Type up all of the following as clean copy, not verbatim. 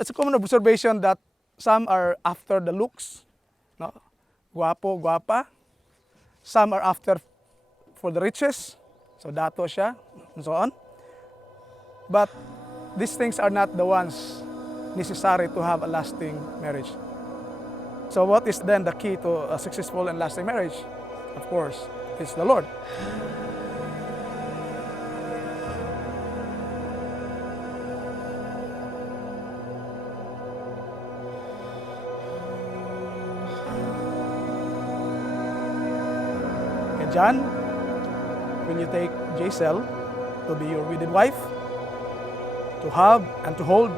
It's a common observation that some are after the looks, no? Guwapo, guwapa. Some are after for the riches, so dato siya, and so on. But these things are not the ones necessary to have a lasting marriage. So what is then the key to a successful and lasting marriage? Of course, it's the Lord. And John, when you take Jaisel to be your wedded wife, to have and to hold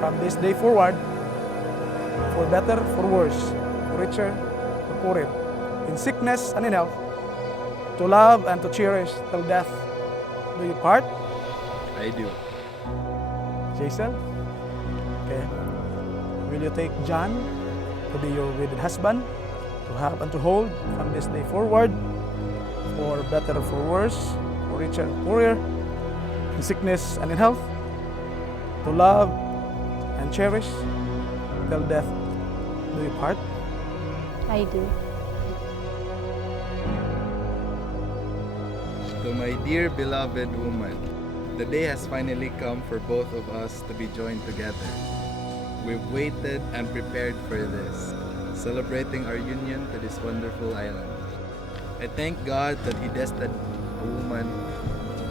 from this day forward, for better, for worse, for richer, for poorer, in sickness and in health, to love and to cherish till death do you part? I do. Jaisel? Okay. Will you take John to be your wedded husband, to have and to hold from this day forward, for better, for worse, for richer, poorer, in sickness and in health, to love and cherish till death do you part? I do. To my dear beloved woman, the day has finally come for both of us to be joined together. We've waited and prepared for this, celebrating our union to this wonderful island. I thank God that He destined a woman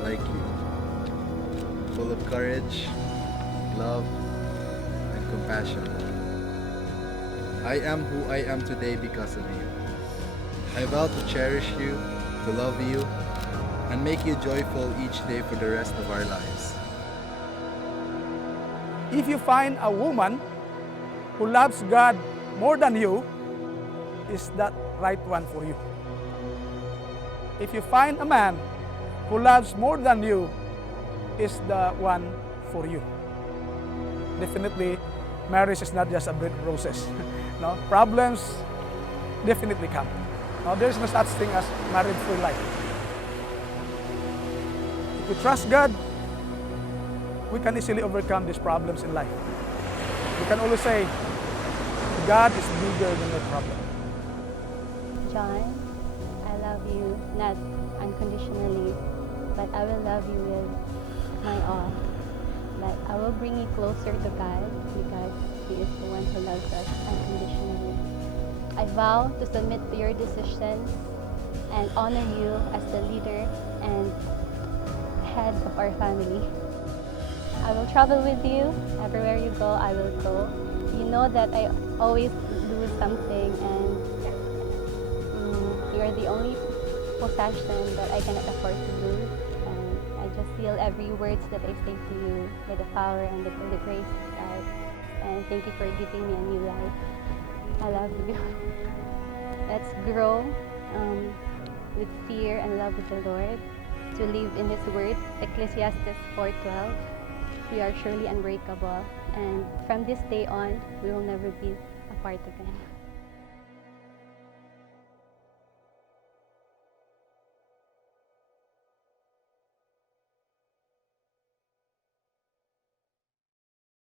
like you, full of courage, love, and compassion. I am who I am today because of you. I vow to cherish you, to love you, and make you joyful each day for the rest of our lives. If you find a woman who loves God more than you, is that right one for you? If you find a man who loves more than you, is the one for you? Definitely, marriage is not just a bed of roses. No, problems definitely come. No, there is no such thing as marriage-free life. If we trust God, we can easily overcome these problems in life. We can always say, God is bigger than the problem. John, I love you not unconditionally, but I will love you with my all. Like, I will bring you closer to God because He is the one who loves us unconditionally. I vow to submit to your decisions and honor you as the leader and head of our family. I will travel with you. Everywhere you go, I will go. You know that I always lose something, and you are the only possession that I cannot afford to lose. And I just seal every words that I say to you by the power and the grace of God. And thank you for giving me a new life. I love you. Let's grow with fear and love with the Lord, to live in His word, Ecclesiastes 4:12. We are surely unbreakable, and from this day on, we will never be apart again.